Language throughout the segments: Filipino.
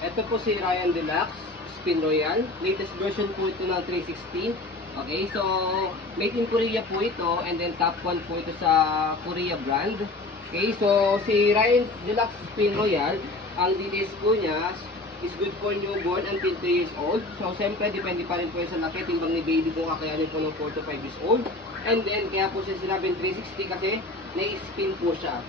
Ito po si Ryan Deluxe Spin Royal. Latest version po ito ng 360. Okay, so made in Korea po ito, and then top 1 po ito sa Korea brand. Okay, so si Ryan Deluxe Spin Royal, ang details po niya is good for newborn until 3 years old. So siyempre depende pa rin po sa laki timbang ni baby kung kakayanin po ng 4 to 5 years old. And then kaya po siya sinabing 360 kasi na-spin po siya.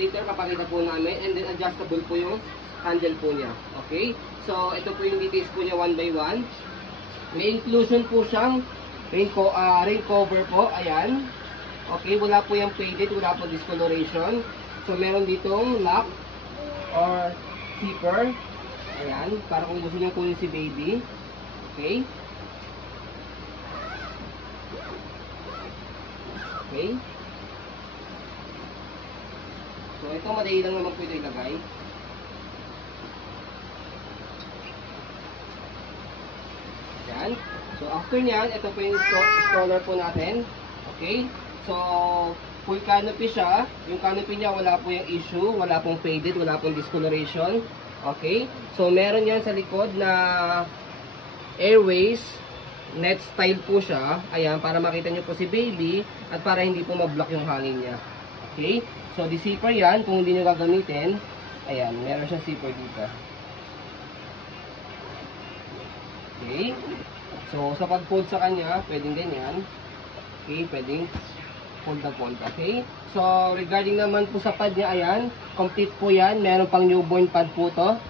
Later papakita po namin, and then adjustable po yung handle po niya. Okay, so ito po yung details po niya one by one. May inclusion po siyang rain cover po, ayan. Okay, wala po yung faded, wala po discoloration. So meron ditong lock or zipper. Ayan, para kung gusto niyo kunin si baby. Okay. Okay. So ito madali lang naman po ito ilagay. Ayan. So after nyan, ito po yung stroller po natin. Okay. So full canopy siya. Yung canopy niya wala po yung issue, wala pong faded, wala pong discoloration. Okay. So meron yan sa likod na airways, net style po siya. Ayan, para makita nyo po si baby at para hindi po mablock yung hangin niya. Okay. So di zipper yan, kung hindi nyo gagamitin. Ayan, meron siyang zipper dito. Okay. So sa pag-fold sa kanya, pwedeng ganyan. Okay, pwedeng fold na fold. Okay. So regarding naman po sa pad niya, ayan, complete po yan. Meron pang newborn pad po to.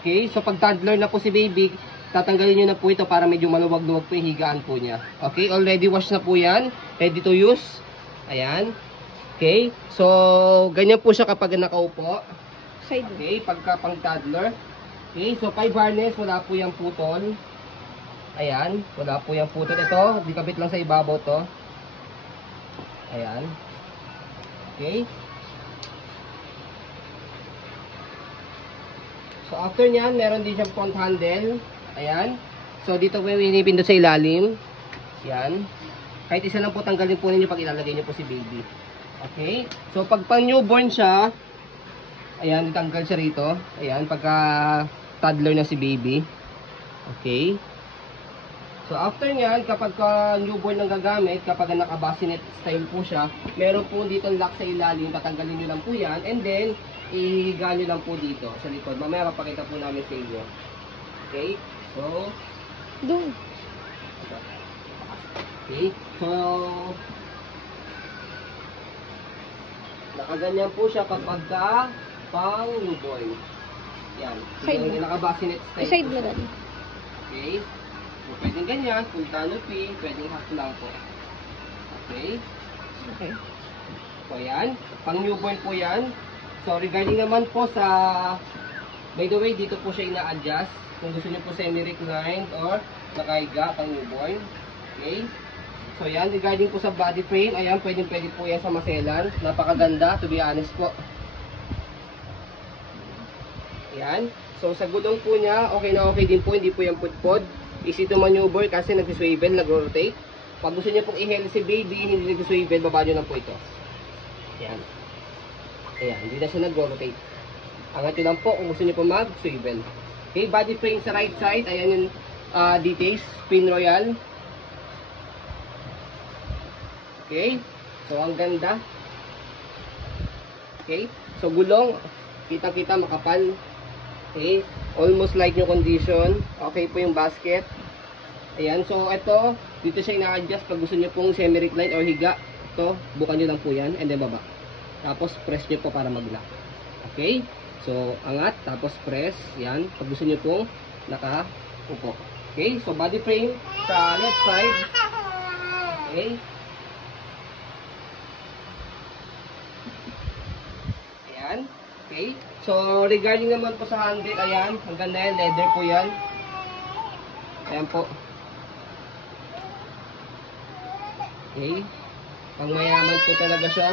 Okay. So pag toddler na po si baby, tatanggalin nyo na po ito para medyo maluwag-luwag po yung higaan po niya. Okay. Already wash na po yan. Ready to use. Ayan. Okay. So ganyan po siya kapag nakaupo. Okay. Pagka pang toddler. Okay. So 5 harness, wala po yung putol. Ayan. Wala po yung putol. Ito, dikabit lang sa ibabaw to. Ayan. Okay. So after nyan, meron din siyang front handle. Ayan. So dito po yung pinipindot sa ilalim. Ayan. Kahit isa lang po tanggalin po ninyo pag ilalagay nyo po si baby. Okay. So pag pang newborn siya, ayan, itanggal siya rito. Ayan, pagka toddler na si baby. Okay. So after nyan, kapag newborn ang gagamit, kapag naka-bassinet style po siya, meron po dito lock sa ilalim, tatanggalin nyo lang po yan, and then, ihiga nyo lang po dito sa likod. Mamaya papakita po namin sa inyo. Okay? So, doon. Okay? So, nakaganyan po siya kapag pang newborn. Yan. Yung naka-bassinet style. Side mo dali. Okay? So, pwedeng ganyan, full canopy, pwedeng half lang po. Okay? Okay. So, yan. Pang newborn po yan. So, regarding naman po sa, by the way, dito po siya ina-adjust. Kung gusto niyo po semi-reclined or nakahiga pang newborn. Okay? So, yan. Regarding po sa body frame, ayan, pwede po yan sa maselan. Napakaganda, to be honest po. Ayan. So, sa gulong po niya, okay na okay din po, hindi po yung pudpod. Easy to maneuver kasi nag-swivel, nag-rotate. Pag gusto niyo pong i-held si baby, hindi nag-swivel, baba nyo lang po ito. Ayan. Ayan, hindi na siya nag-rotate. Angat nyo lang po kung gusto niyo po mag-swivel. Okay, body frame sa right side. Ayan yung details, Spin Royal. Okay, so ang ganda. Okay, so gulong, kita-kita makapal. Okay, almost like yung condition. Okay po yung basket. Ayan, so ito, dito siya ina-adjust pag gusto niyo pong semi-recline or higa. Ito, bukan nyo lang po yan, and then baba. Tapos press nyo po para mag-lock. Okay, so angat, tapos press. Yan, pag gusto nyo pong nakaupo. Okay, so body frame sa left side. Okay. Ayan. Okay. So, regarding naman po sa handle, ayan, ang ganda yan, leather po yan. Ayan po. Okay. Pang mayaman po talaga siya.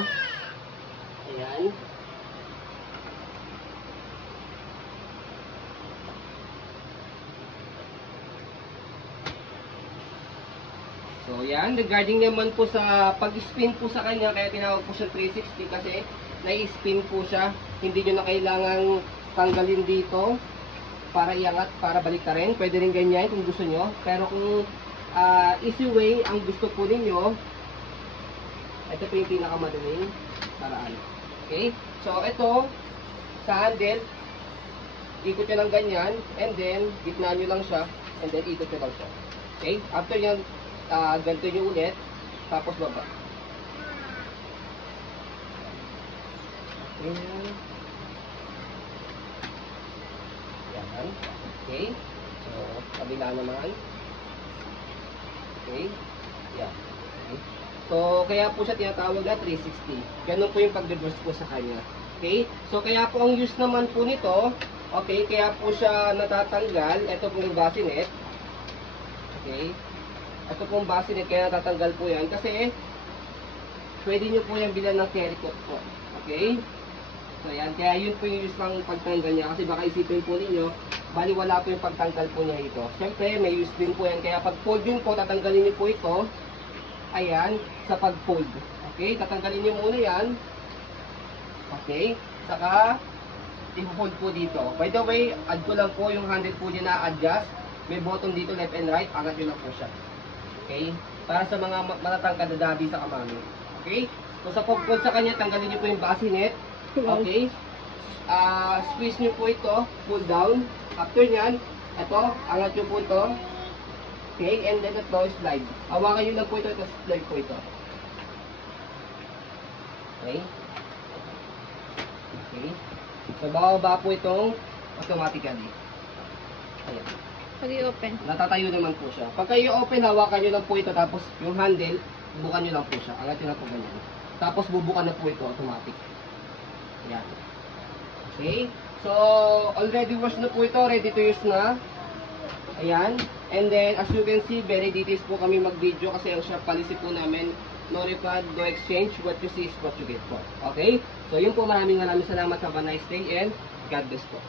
Ayan. So, yan. Regarding naman po sa pag-spin po sa kanya, kaya tinawag po siya 360 kasi nai-spin po siya. Hindi nyo na kailangang tanggalin dito. para iangat, para balik ka rin. Pwede rin ganyan kung gusto nyo. Pero kung easy way ang gusto po ninyo, ito po yung pinakamadaling paraan. Okay? So, ito, sa handle, ikot nyo lang ganyan, and then, gitna nyo lang siya, and then ikot nyo lang siya. Okay? After yan, ganito nyo ulit, tapos baba. Ayan. Yan. Okay. So, kabila naman. Okay. Yan. Okay. So, kaya po siya tinatawag na 360. Ganun po yung pag-reverse po sa kanya. Okay. So, kaya po ang use naman po nito, okay, kaya po siya natatanggal. Ito po yung bassinet. Okay. Ito po yung bassinet, kaya natatanggal po yan. Kasi, pwede nyo po yung bilan ng carry coat po. Okay. So, yan. Kaya yun po yung use ng pagtanggal niya. Kasi baka isipin po ninyo, bali wala po yung pagtanggal po niya ito. Siyempre, may use din po yan. Kaya pag fold din po, tatanggalin niyo po ito. Ayan, sa pag-fold. Okay, tatanggalin niyo muna yan. Okay, saka i-fold po dito. By the way, add ko lang po yung handle po niya na adjust. May button dito, left and right. Angat nyo lang po siya. Okay, para sa mga matatangkad na daddy sa kamami. Okay, so sa pag-fold sa kanya, tanggalin niyo po yung bassinet. Okay. Squeeze nyo po ito, pull down. After nyan, ito, angat nyo po ito. Okay, and then ito, slide. Hawakan nyo lang po ito, ito, slide po ito. Okay. Okay. So, bababa po itong automatically. Ayan. Pag i-open. Natatayo naman po siya. Pag kayo open, hawakan nyo lang po ito, tapos yung handle, bukan nyo lang po siya. Angat nyo lang po ganyan. Tapos bubukan na po ito, automatic. Ayan. Okay. So, already washed na po ito. Ready to use na. Ayan. And then, as you can see, very details po kami mag-video kasi ang shop policy po namin, no refund, no exchange. What you see is what you get po. Okay? So, yun po. Maraming salamat. Have a nice day and God bless po.